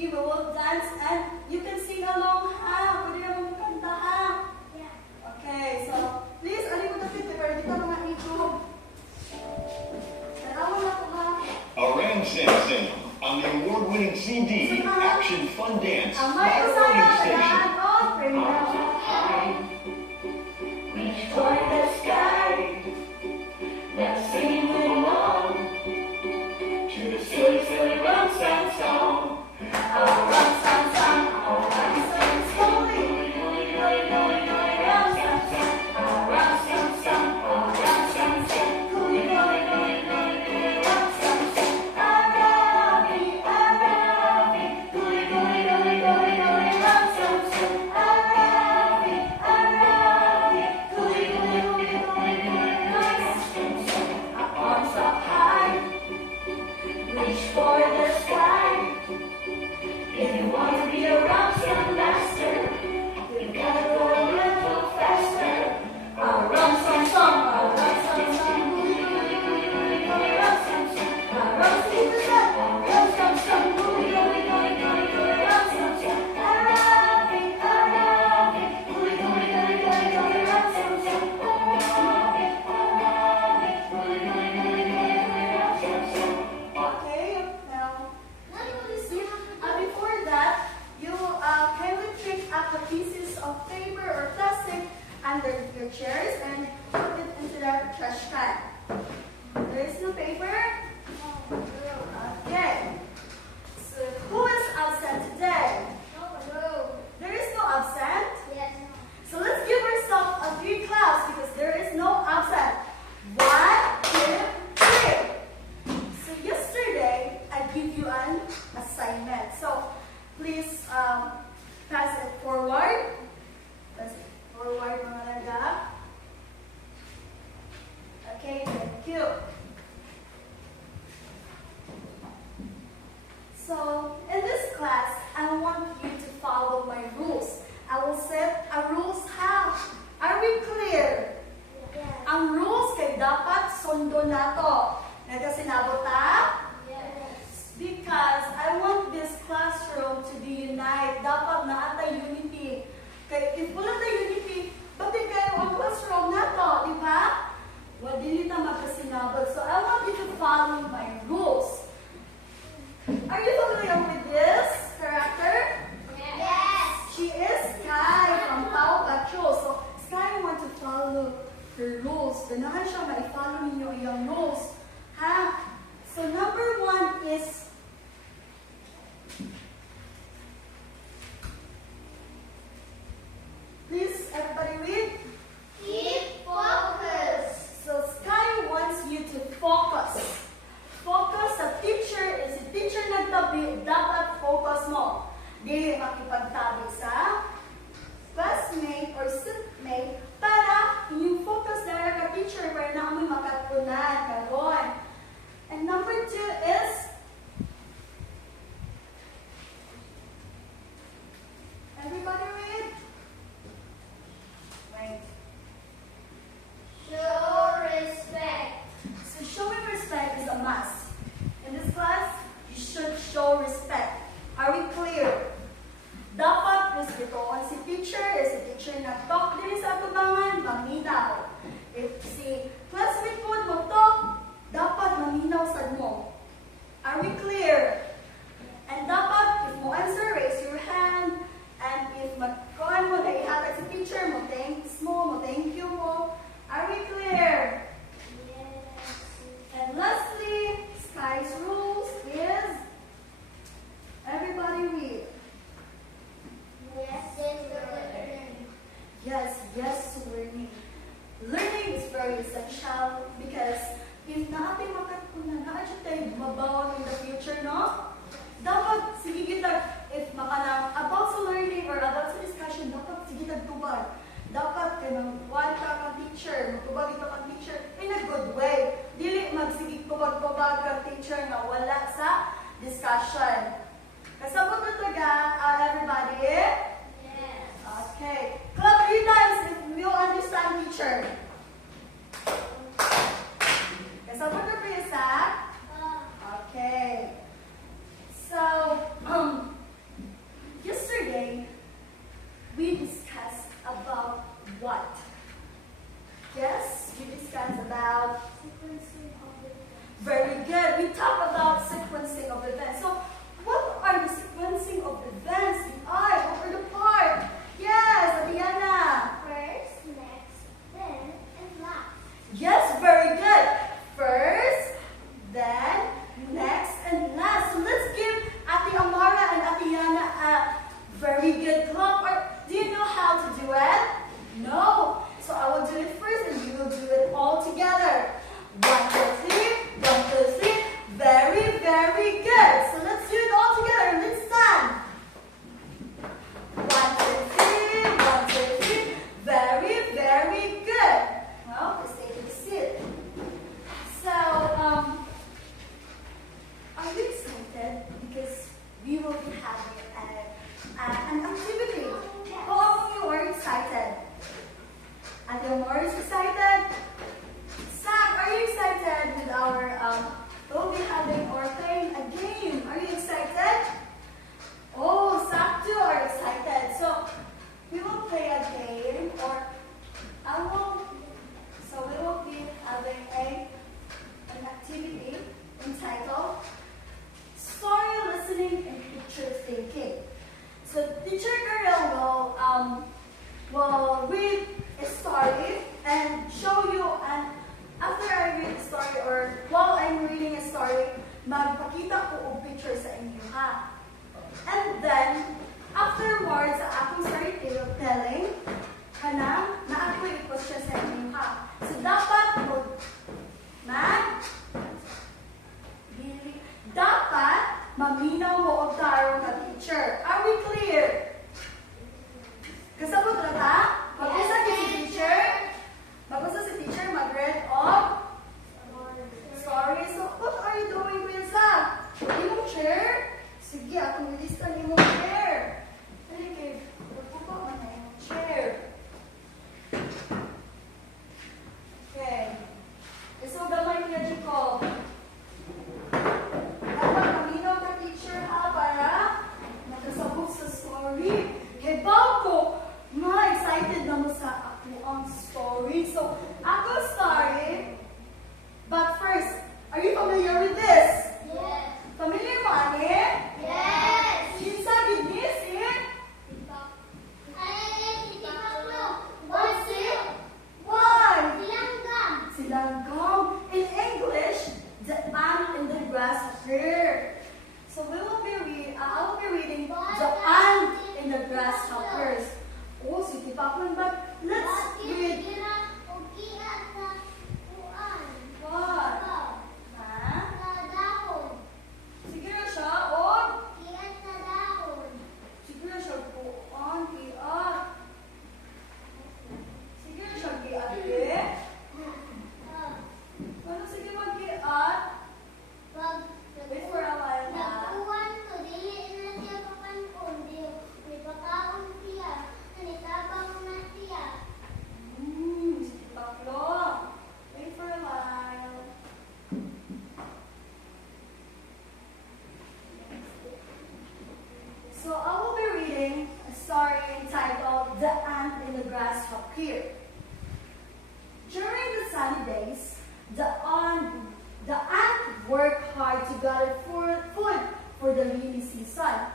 give a little dance and you can sing along, ha? Pwede na mong kanta, ha? Yeah. Okay, so please, alin mo na dito, pero dito mga YouTube. Tanawan na ko, ha? Aram Samson on the award-winning CD, Action Fun Dance, Amay ko sa radio station. Oh, pray na. Reach for the sky. Let's sing along to the silly, silly rum sam song. Oh, rum sam song, oh, rum sam song, rum sam song, oh, rum sam song, oh, rum sam song, rum sam song. Arabi, Arabi, rum sam song, Arabi, Arabi, arms up high, reach for the sky. If you want to be a rock star master, you gotta go a little faster. A rum sam song, a rum sam song, a rum sam song, a rum sam song, rum sam song, Arabi, Arabi, rum sam song, Arabi, Arabi, rum sam song. Okay, now, before that, you kindly pick up the pieces of paper or plastic under your chairs and put it into the trash can. There is no paper? Okay. So, who is absent today? There is no absent? So let's give ourselves a 3 claps because there is no absent. 1, 2, 3. So yesterday, I give you an assignment. So please pass it forward. Pass it forward, mga laga. Okay, thank you. So in this class, I want you to follow my rules. I will set a rules how. Are we clear? Ang rules kay dapat sundo nato. Nagkasinabot ta? Because I want this classroom to be united. Dapat na ata unity. Kaya if wala na unity, bakit kayo ang classroom nato, di ba? Dili ta magkasinabot. So I want you to follow my rules. Are you familiar with this character? She is Sky from Tao Patrol. So Sky want to follow her rules. Ganahan siya ma-follow ninyo iyang rules. Ha? So number 1 is please everybody read. Keep focus. So Sky wants you to focus. Focus sa teacher. Si teacher nagtabi, dapat focus mo. Dili makipagtabi sa classmate or seatmate para yung focus na ka teacher para na kami makatunan karon. And number 2 is everybody read. Wait. Show respect. So showing respect is a must. In this class, you should show respect. Are we clear? Dapat respetuhan si teacher, si teacher nag-talk din sa atubangan, maminaw. If si classmate po mag-talk, dapat maminaw sad mo. Are we clear? And dapat, if mo answer, raise your hand. And if magkuhan mo, naihatag si teacher, mo thanks mo, mo thank you mo. Are we clear? And lastly, Sky's rules is everybody read. Yes, having an activity. How of you are excited? Ate Omar is excited? Zach, are you excited with we'll be having or playing a game. Are you excited? Oh, Zach too are excited. So, we will play a game so we will be having an activity entitled Story Listening and Picture Thinking. So Teacher Karel will read a story and show you, and after I read the story or while I'm reading a story, magpakita ko og picture sa inyo ha. And then, afterwards, sa akong storytelling, na ako i-question sa inyo ha. So dapat dapat maminaw mo og tarong na teacher. Are we clear? Kasabot na ta? Mag-usa si teacher? Mag-usa si teacher mag-read of story. So, what are you doing, Wilsa? Imong chair? Sige, akong lista ni mong chair. Sige, magpupo man na imong chair. Okay. So, gamay niya dyan ko. Dapat maminaw ka teacher ha para makasabot sa story. Hebaw ko, excited na mo sa ako ang story. So, ako story. But first, are you familiar with this? Yes. Familiar mo, ane? Yes. Kinsa gid this eh? What's it? Why? Langgam. Silanggam. In English, the ant in the grasshopper. So we will be I will be reading the ant in the grasshoppers. Oh, sige Pakman, but let's read. What? Ha? Siguro siya, siguro siya buon, iat. Siguro siya giat, eh? Ano sige mag-giat? Wait for a while na. Sige Paklo. Wait for a while. So I will be reading a story entitled The Ant in the Grasshopper. During the sunny days, the ant worked hard to gather food for the rainy season.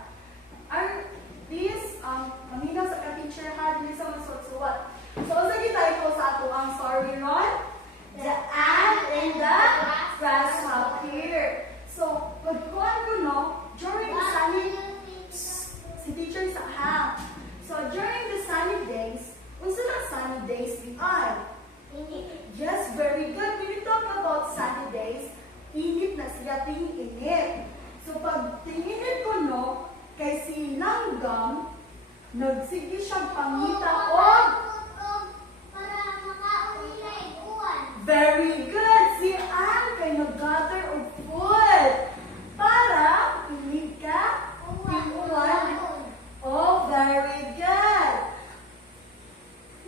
Are these, mamina sa ka-teacher ha, dili sa magsuot-suot. So, sige tayo sa ato ang story ron. The ant in the grasshopper. So, pagkuhan ko no, during the sunny si teacher sa ham. So during the sunny days, unsa na sunny days di ay? Yes, very good. When you talk about sunny days, init na siya, init. So pag tinginit ko no, kay si Langgam, nagsige siyang pangita og very good. Si Ann kay nag-gather og food para init ka, pinuwan. Oh, very good.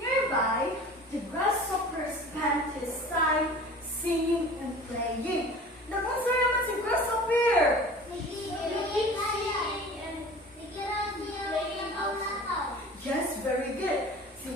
Nearby, the grasshopper spent his time singing and playing. Nakunsaya man si grasshopper. Yes, very good. Si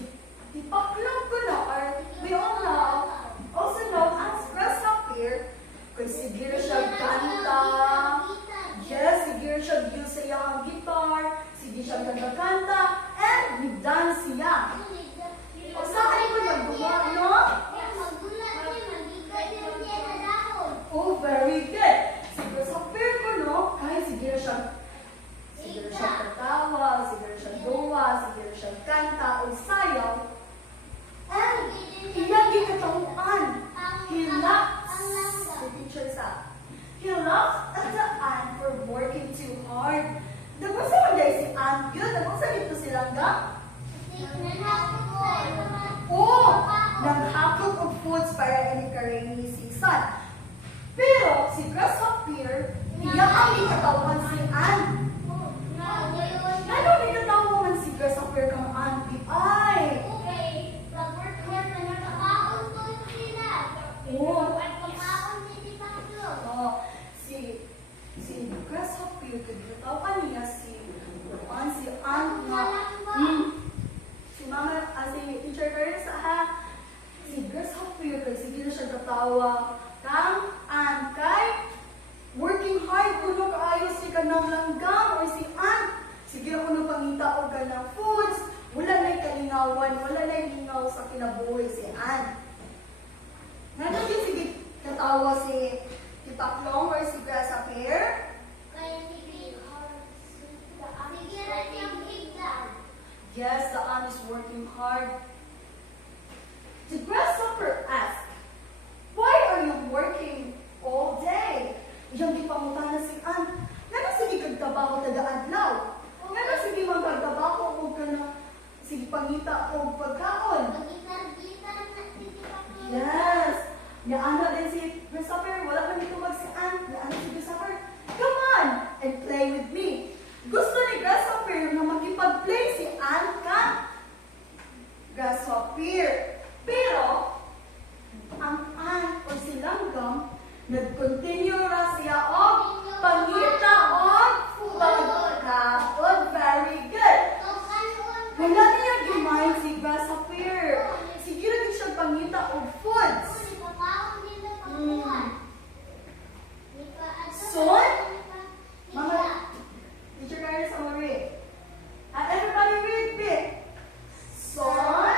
adlawan, wala na lingaw sa kinabuhi si Ann. Ngayon yung sige katawa si Taklong or si Grasshopper. Yes, the Ann is working hard. The Grasshopper asked, "Why are you working all day?" Iyang gipangutan na si Ann. Nga sige kagtrabaho taga-adlaw. Nga sige magtrabaho o ka na sige pangita o pagkaon. Yes. Yaana din si Grasshopper. Wala pa dito mag si Ann. Yaana si Grasshopper. Come on and play with me. Gusto ni Grasshopper na makipag-play si Ann ka Grasshopper. Pero, ang Ann o si Langgam, nag-continue ra siya o pangita o pagkaon. Very good. Wala niya gimain si Grasshopper. Sige rin siya pangita o foods. Son? Mama, teacher Karen, someone read. Everybody read big. Son,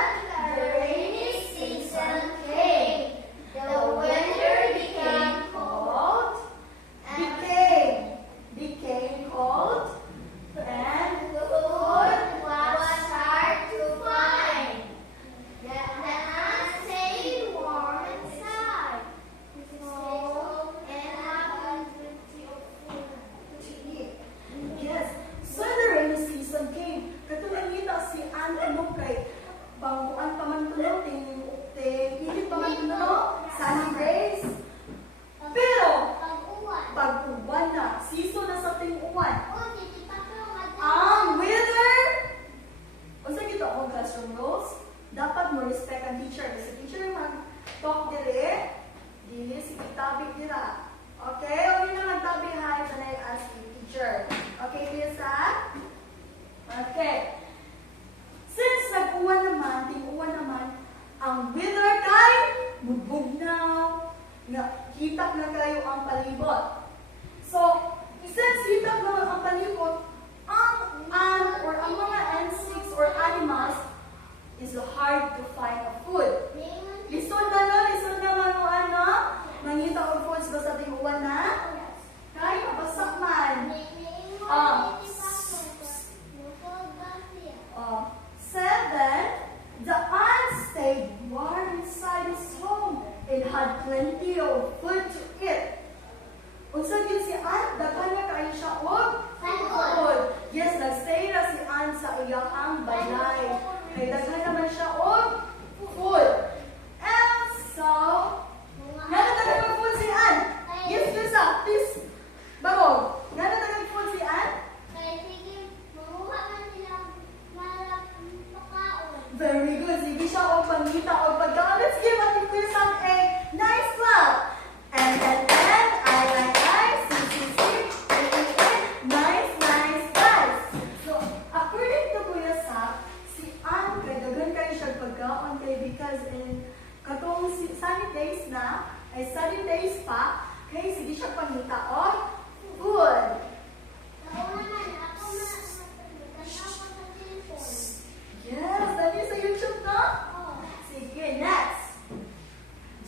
the rainy season came. The winter became cold. Became cold. And food was hard to find. The ants stayed warm inside. So, and had plenty of food to eat. Yes. So the rainy season came. Katulad nito si Ann ano kay banguan pa man tulo, init pa man tulo, sunny days. Pero, pag-uwan na, season na sa ting-uwan. Ang weather, unsa gito ang classroom rules? Dapat mo respect ang teacher. Kasi teacher mag-talk dire, dili si tabig dira. Okay? O yun na magtabi hi sa ask you, teacher. Okay, Lisa? Okay. Since nag-uwan naman, ting-uwan naman, ang weather kay mubugnaw, nga hitak na kayo ang palibot. So, since hitak na ang palibot, ang ant or ang mga insects or animals is hard to find a food. Listen na mga ano, mangita og foods ba sa ting-uwan na? Kaya, basak man. 7, the ant stayed warm inside his home and had plenty of food to eat. Unsa gyud si Ant, daghan na kayo siya og food. Yes, nagstay ra si Ant sa iyang balay. Kay daghan naman siya og food. And so, nagdaghan og food si Ant. Yes, Lisa, please. Bagong, nagdaghan og food si Ant. Very good. Sige siya o pangita o pagkaon. Let's give Ate Quizan a nice clap. And, I, C, nice, guys. So, according to Kuya Sak, si Ann, kay daghan kayo siya pagkaon kay because in katong sunny days na, ay sunny days pa, kay sige siya pangita o food. Yes, dali sa YouTube na. Sige, next.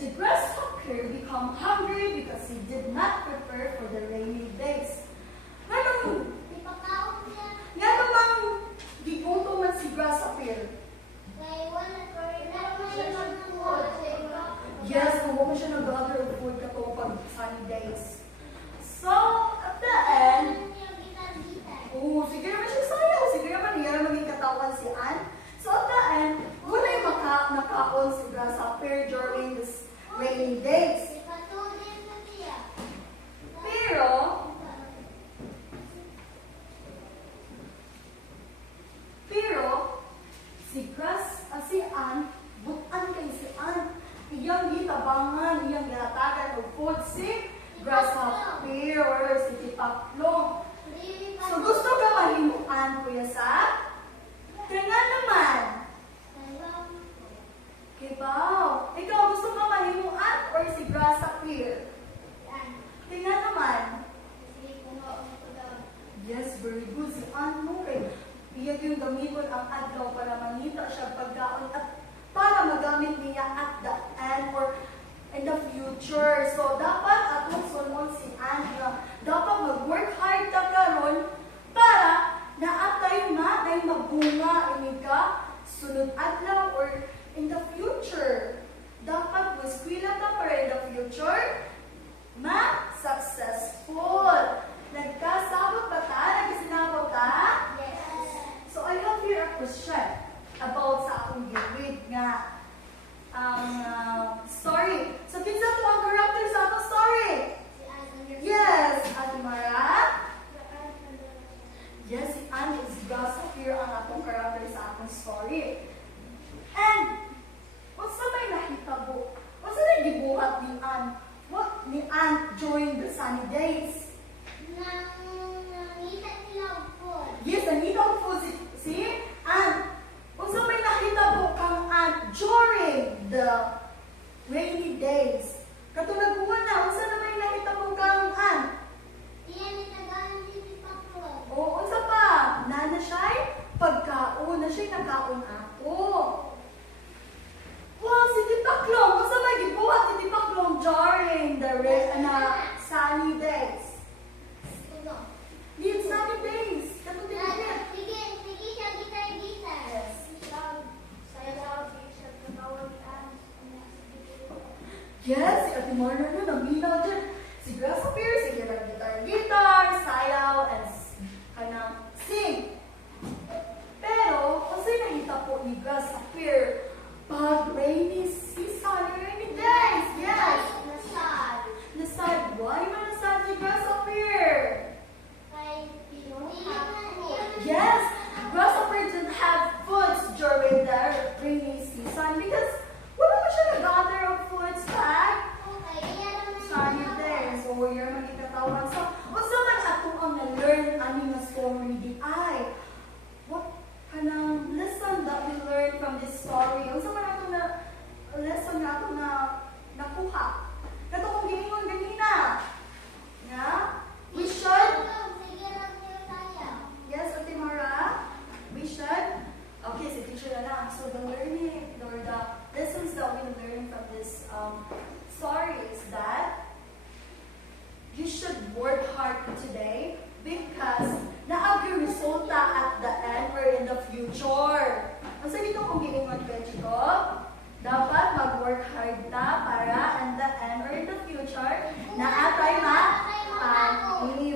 The grasshopper became hungry because he did not prepare for the rainy days. Nga bang gigutom man si grasshopper? Yes, kung mo siya nag-gather of food katong pag sunny days. So, at the end, sige naman siya sayaw. Sige naman niya maging katawan si Ann. So at the end, wala yung nakaon si grasshopper during this rainy days. Pero, si Ann, butan kay si Ann. Iyang gitabangan, iyang ginatagan of food si grasshopper. iya yung gamiton ang adlaw para mangita siya pagkaon at para magamit niya at the end or in the future. So, dapat atong sunon si Anya. Dapat mag-work hard ta karon para naatay magbunga ini ka sunod adlaw or in the future. Dapat mo-eskwela ta para in the future successful. Nagkasabot ba ta? Nagkasinabot ka? Yes. So, I have here a question about sa akong giwid nga story. So, kinsa to ang character sa akong story? Yes, Ate Mara? Yes, si Anne is Gossipir ang akong character sa akong story. And, what's na may nakitabo? What's na gibuhat ni Anne? What ni Anne during the sunny days? Nakita nila ang food. Yes, nangita ang food si Anne. Kung sa may nakitabo kang Anne during the rainy days. Katulad ko na, kung sa may nakitabo kang Anne. Iyan ni tagaan dito pa po. O, unsa pa? Nana siya'y pagkaon. Na siya'y nagkaon ako. Wow, si Tipaklong. Kung sa may gibuhat si Tipaklong during the sunny days. Tulo. Di sunny days. Katulad niya. Sige siya gitar. Yes. Yes, si Ate Marna na naminaw dyan. Si Gossipir, sige lang gitar, sayaw, and kanang sing. Pero, kasi nakita po ni Gossipir, pag rainy season, rainy days, yes. Nasad, why man nasad ni Gossipir? Yes, Grasshopper didn't have foods during the rainy season because wala mo siya nag-gather of foods back. Sunny days, so you're magkikatawan. So, unsa man ato ang na-learn ani nga story di ay, what kanang lesson that we learned from this story? Unsa man ato na lesson na ato na nakuha? Kato kong giningon ganina. Yeah? We should. Yes, Ate Mara? We should? Okay, so teacher na lang. So the learning, or the lessons that we learn from this story is that you should work hard today because naag yung resulta at the end or in the future. Ang sa dito kung giingon ko, dapat mag-work hard ta para in the end or in the future na atay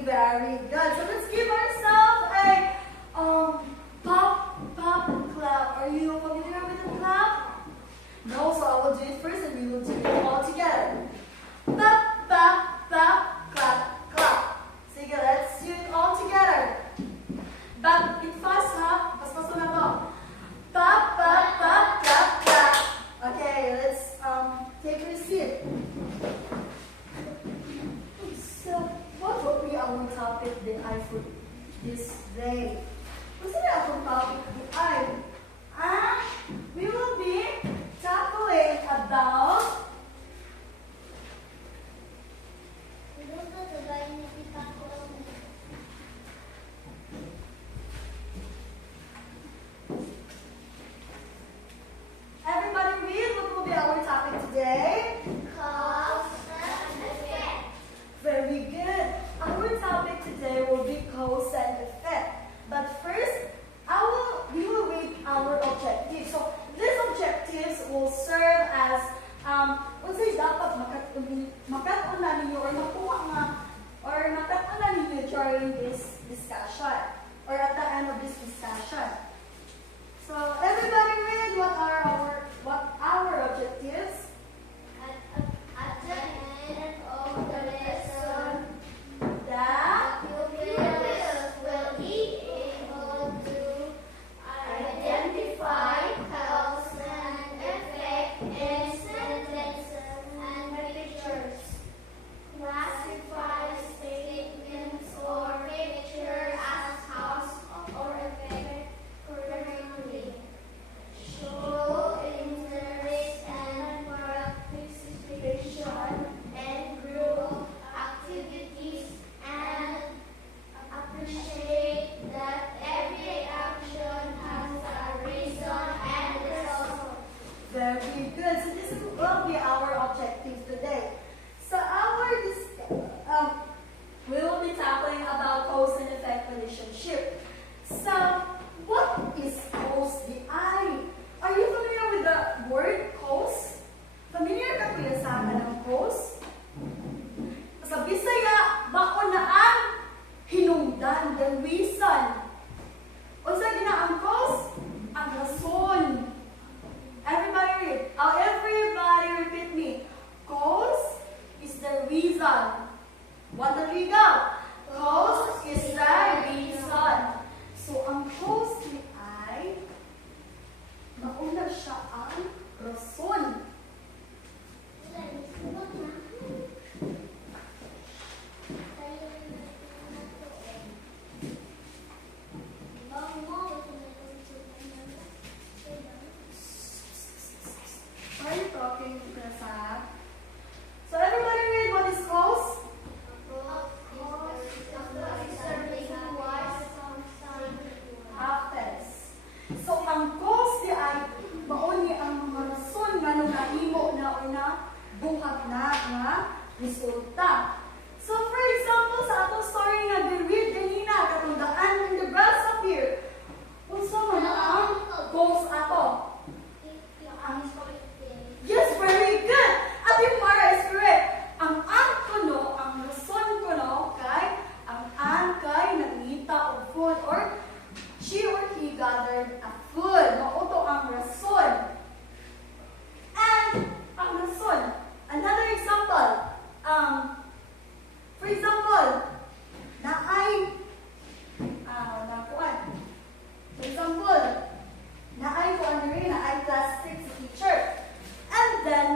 very good. So let's give ourselves a pop clap. Are you familiar with the clap? No, so I will do it first and we will do it all together. Pop, clap, clap. Sige, let's do it all together. But it fast, ha? Pas-paso na to. Pop, clap, clap. Okay, let's take your seat. So, what will be our topic that I for this day? What's the our topic that we will be tackling about everybody read what will be our topic today? Very good. Our topic today will be cause and effect. But first, we will read resulta. So for example, sa atong story nga gi-read ganina katong the ant and the grasshopper. Unsa man ang goals ato? Yes, very good. Ate Mara is correct. Ang ant kuno, ang rason kuno kay ang ant kay nangita og food or she or he gathered a food. Mauto ang rason. And ang rason. Another example. For example, naay nakuan. For example, naay kuan diri naay plastic sa teacher. And then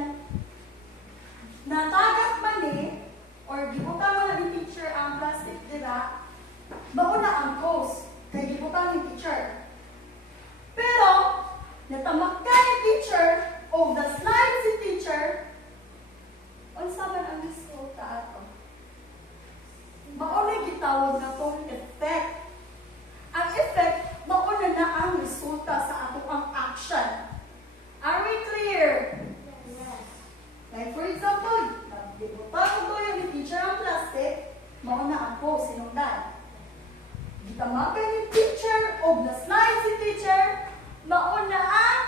natagat man ni or gibutang man ni teacher ang plastic dira, mauna ang cause kay gibutang ni teacher. Pero natamakay ni teacher o the slide si teacher, unsa man ang resulta ato? Mauna gitawag na tong effect. Ang effect, mauna na ang resulta sa ato ang action. Are we clear? Yes. Like for example, gibutang ko yung teacher ang plastic, mauna ang cause, sinundan. Gitamakay ni teacher o na-slide si teacher, mauna ang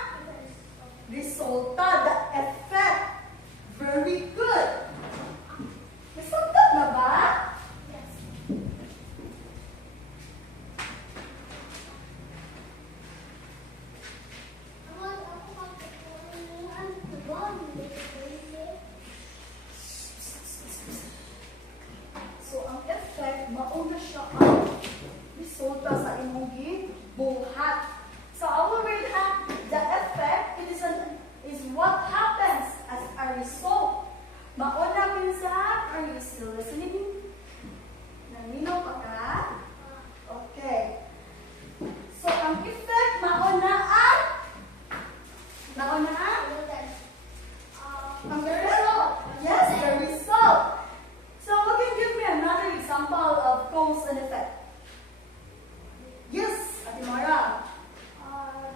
resulta, the effect. Very good. Resulta na ba? Yes. So, ang effect, mauna siya ang resulta sa imong gibuhat. So, our word the effect, is what happens as a result. Mauna pinsa, are you still listening? Nalinaw pa ka? Okay. So, ang effect, mauna ang result. Yes, the result. So, who can give me another example of cause and effect? Yes, Ate Mara.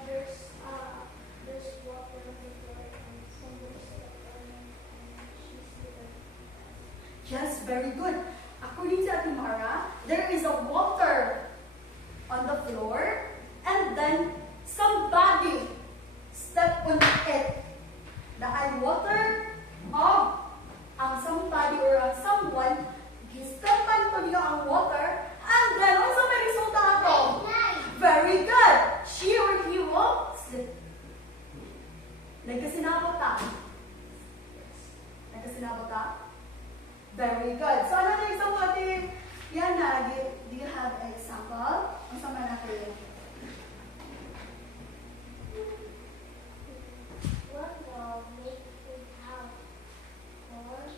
There's water on the floor and someone stepped on it and she's there. Yes, very good. According to Ate Mara, there is a water on the floor and then somebody stepped on it. Dahil water of ang somebody or ang someone gistepan ko niya ang water and then also may resulta ato. Very good. She or he will slip. Nagkasinabot ta? Nagkasinabot ta? Very good. So, another example, Ate Yana, do you have an example? Ang sama na kayo. One dog made a house for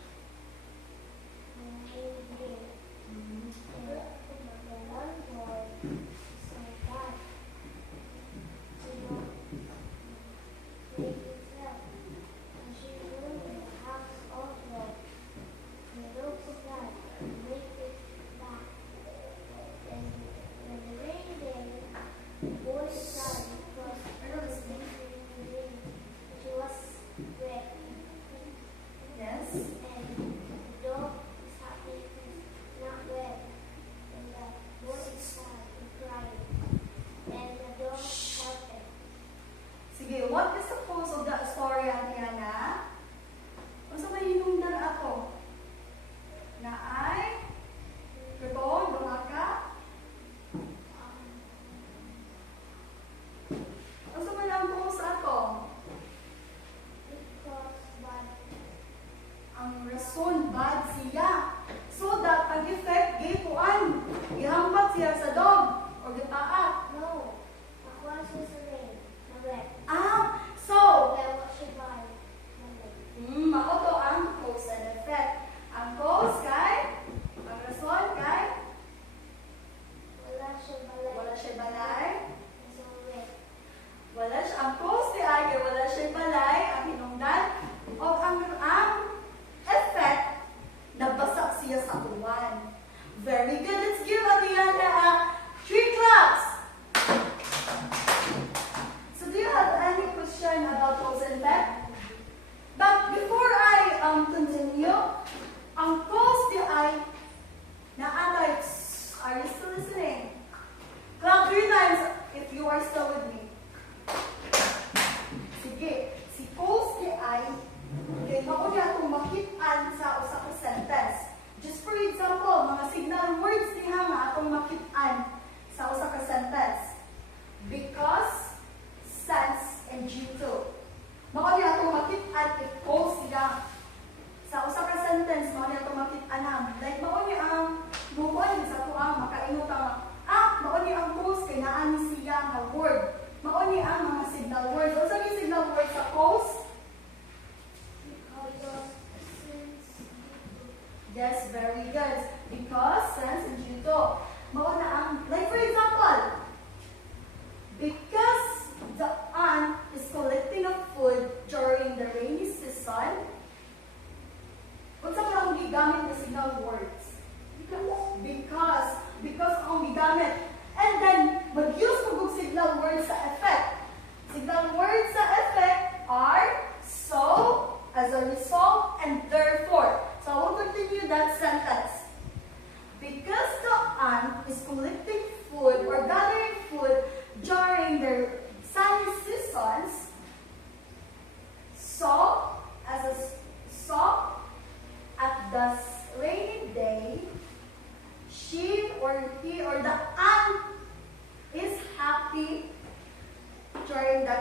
reindeer. The one boy said that she wanted make itself, and she built the house also. The dog said, make it back. And when the reindeer boy said it was she was wet. Yes? And the dog is happy it's not wet. And the boy is sad and crying. And the dog helped him. Sige, what is the cause of that story, Ate Yana? Kung sa may hinungdan ako? Na ay? Katon, duha ka?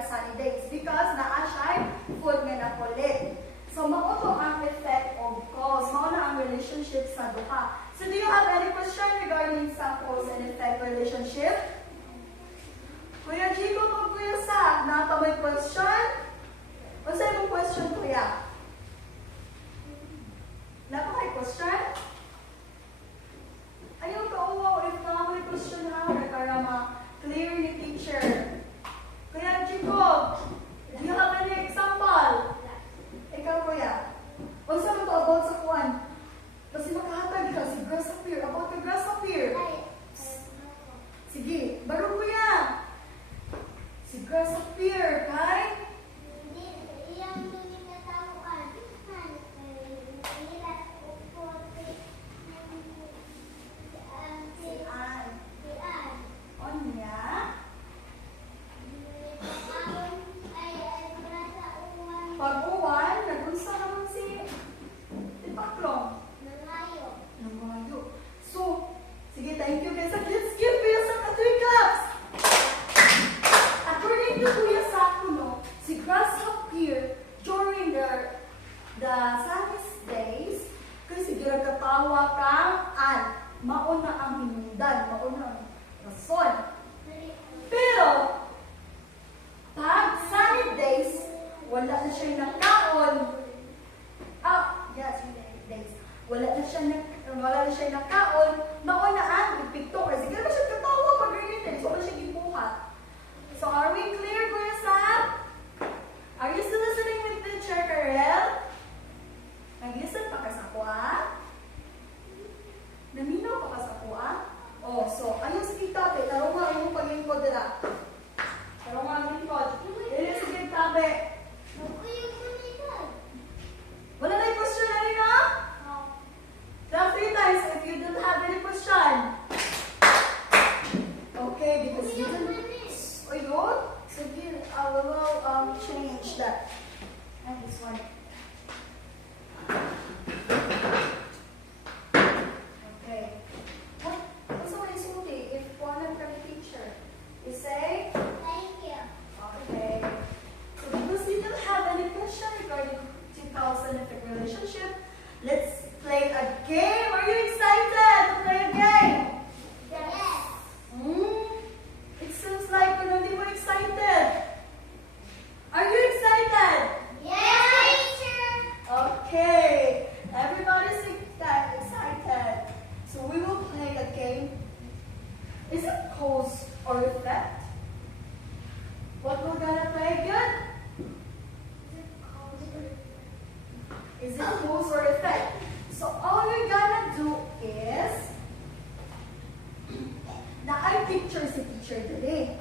ang sunny days because naa siya food nga napulit. So, mao to ang effect of cause. Mao na ang relationship sa duha. So, do you have any question regarding sa cause and effect relationship? Kuya Chico, kung Kuya Sa, nata may question? Ano sa imong question, Kuya? Napa may question? Ayaw ka uwaw if na may question na para ma-clear ni teacher. Kuya Chico, do you have any example? Ikaw, Kuya. O sa mo to about sa kuwan? Kasi makahatag ka si grasshopper. About the grasshopper. Sige, baro Kuya. Si grasshopper, kay? Pag-uwan, nagunsa naman si Tipaklong. Nangayo. So, sige, thank you guys. Let's give Kuya Sak a 3 claps. According to Kuya Sak, si grasshopper during the sunniest days, kasi ginagkatawa kang mauna ang hinundan, mauna ang rason. Pero, pag sunny days, wala na siya nakaon. Yes, days. Wala na siya nakaon. Mauna ang ipikto. Kasi gano'n siya katawa pag ganyan days. Wala siya gibuhat. So, are we clear, Kuya Sam? Are you still listening with Teacher Karel? Nag-listen pa ka sa kuha? Naminaw pa ka sa kuha? Oh, so, ayun si Tita, tarong nga yung pag-ingkod nila. Tarong nga yung ingkod. Dili si Tita, wala na yung question na rin, ha? Clap 3 times if you don't have any question. Okay, because you didn't... Oh, yun? Sige, I will change that. And this one. Okay. What's the way sulti if one of the teacher? You say? Okay. So because you don't have any question regarding cause and effect relationship, let's play a game. Are you excited to play a game? It seems like you're not even excited. Are you excited? Okay. Everybody's excited. So we will play a game. Is it cause or effect? What we're gonna play good? Is it cause or effect? So all we're gonna do is, now I picture si teacher today.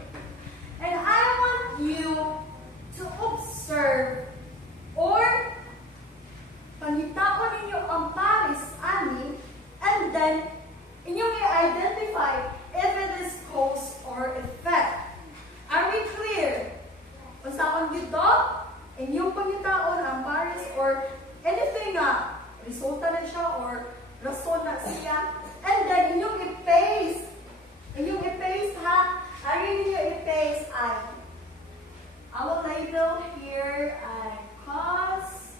And I want you to observe or pangitaon ninyo ang Paris ani, and then inyong i-identify if it is cause or effect. Are we clear? Usaon dito, inyong pangitaon ang Paris or anything nga, resulta na siya or rason na siya. And then, inyong i-paste. Inyong i-paste, ha? Ano ninyo i-paste? I will label here cause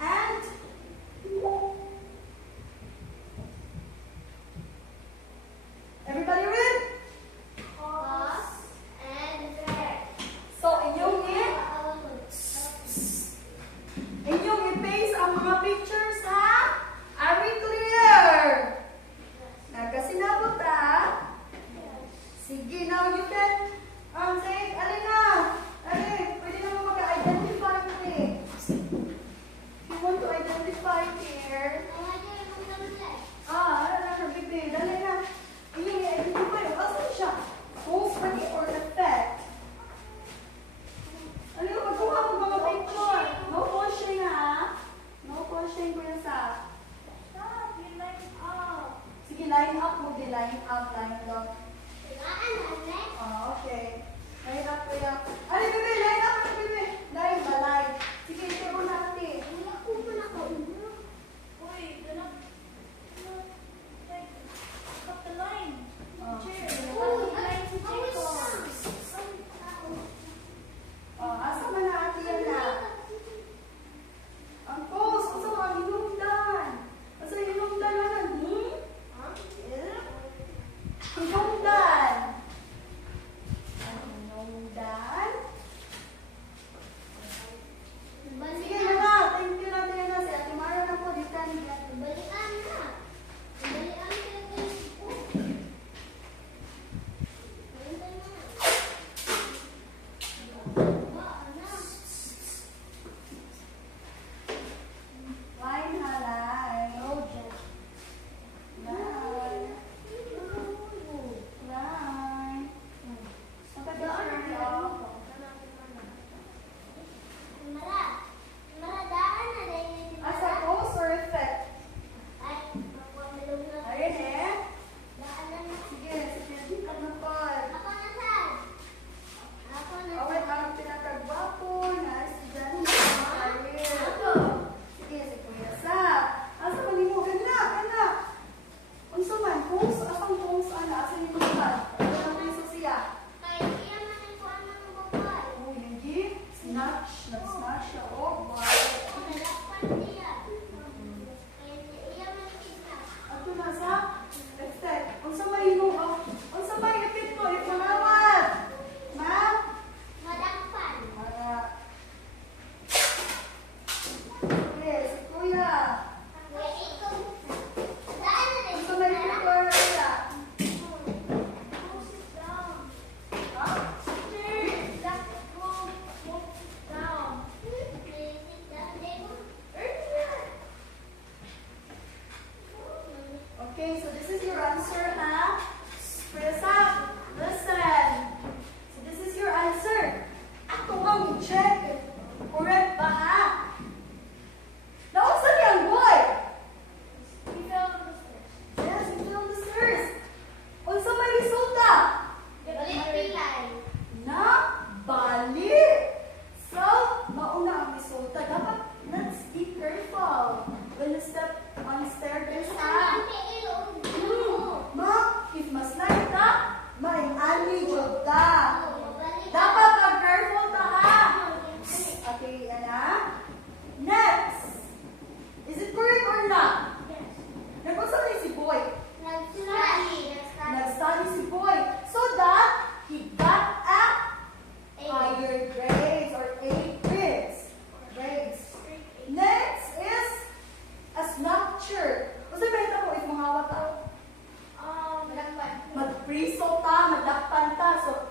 and everybody read? So, inyong i-paste ang mga pictures, ha? Are we clear? Nagkasinabot, ha? Sige, now you can say, alin na? Alin, pwede naman mag-identify mo eh. You want to identify here? Ano na, baby? Dali na. Inyong i-identify. Asan siya? Cause, pati, or effect? Ano yung magkuha mo mga picture? No pushing, ha? No pushing, Kuya Sa. Sige, line up mo. Line up. Okay. Line up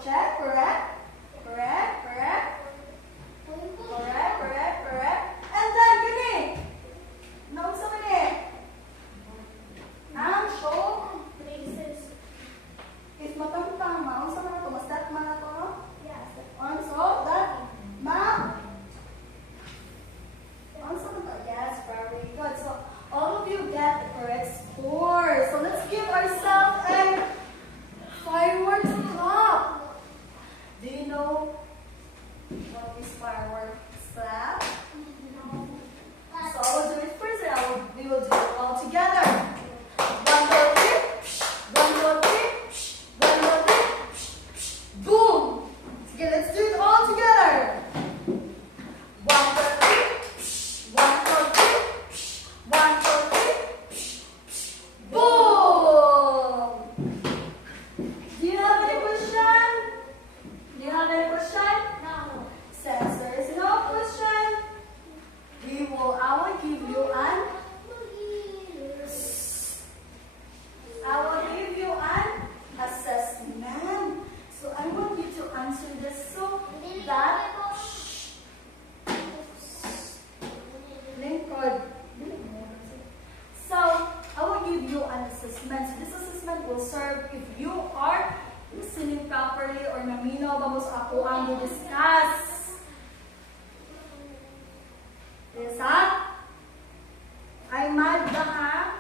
check, correct? Correct, correct. Correct, correct, correct. And then, gini. Naunsa man eh. Ang show. If matangtang, maunsa man ito. Mas that man ito, no? On, so, that, ma. Maunsa man ito. Yes, very good. So, all of you get the correct score. So, let's give ourselves a fireworks clap. Do you know what is fireworks clap? So I will do it first and we will do it all together. 1, 2, 3, 1, 2, 3, 1, 2, 3, boom! Okay, let's do it all together. 1, 2, 3, 1, 2, 3, 1, 2, 3, boom! Do you have any question? Do you have any question? Since there is no question, I will give you an assessment. So I want you to answer this so that Lincoln. So I will give you an assessment. So this assessment will serve if you are listening properly or naminaw ba mo sa ako ang discuss. Yes, ha? Ay mad ba, ha?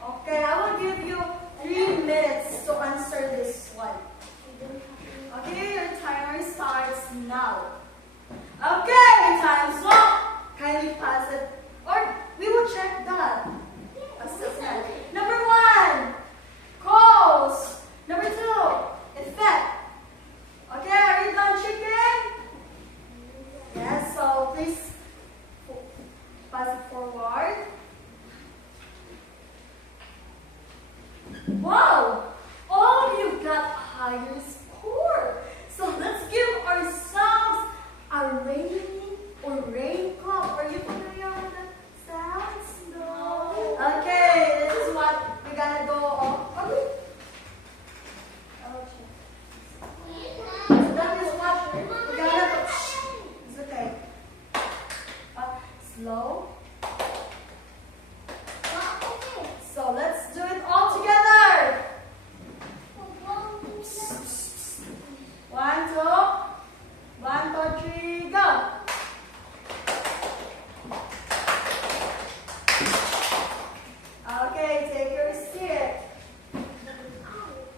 Okay, I will give you 3 minutes to answer this one. Okay, your timer starts now. Okay, time's up. Kindly pass it. Or we will check that. Assessment. Number 1, cause. Number 2, effect. Okay, are you done checking? Yes, so please pass it forward. Wow! All of you got higher score. So let's give ourselves a rain clap. Are you familiar with the sounds? No. Okay, this is what we're gonna do. Okay. So that is what we're gonna do. It's okay. Slow. So let's do it all together. 1, 2, 1, 2, 3, go. Okay, take your seat.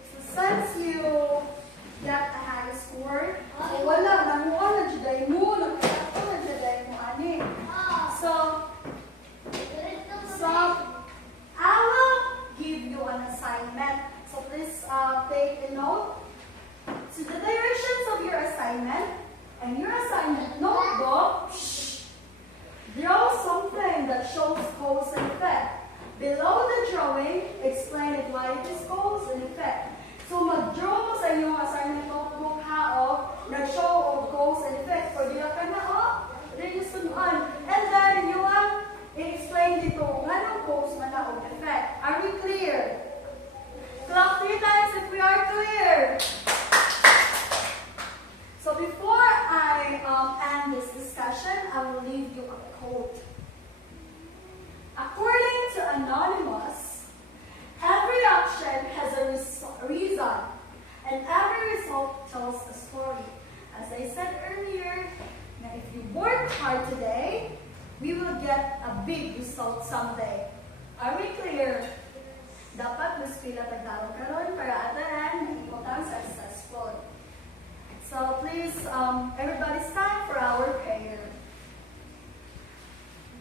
So since you got a high score, so wala, namuha na juday mo, nagkakato na juday mo, ani. So I will give you an assignment. So please take a note. So the directions of your assignment and your assignment notebook, draw something that shows cause and effect. Below the drawing, explain it why it is cause and effect. So mag-draw mo sa inyong assignment notebook o nag-show of cause and effect. Pwede ka na then you sunuan. And then you will explain dito anong cause man na of effect. Are we clear? Clap 3 times if we are clear. So before I end this discussion, I will leave you a quote. According to Anonymous, every action has a reason, and every result tells a story. As I said earlier, now if you work hard today, we will get a big result someday. Are we clear? Dapat mas pila taglarong karon para at the end, maikotang successful. So please, everybody stand for our prayer.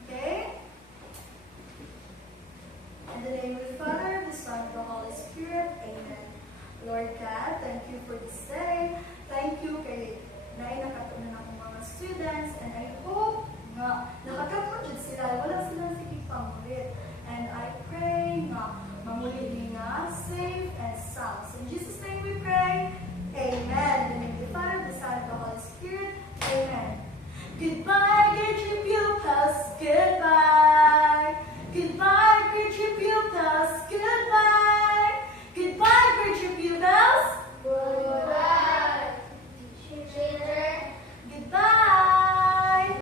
Okay? In the name of the Father, the Son, and the Holy Spirit. Amen. Lord God, thank you for this day. Thank you kay nakatunan akong mga students, and I hope nga nakatapos sila, wala silang sige pangulit.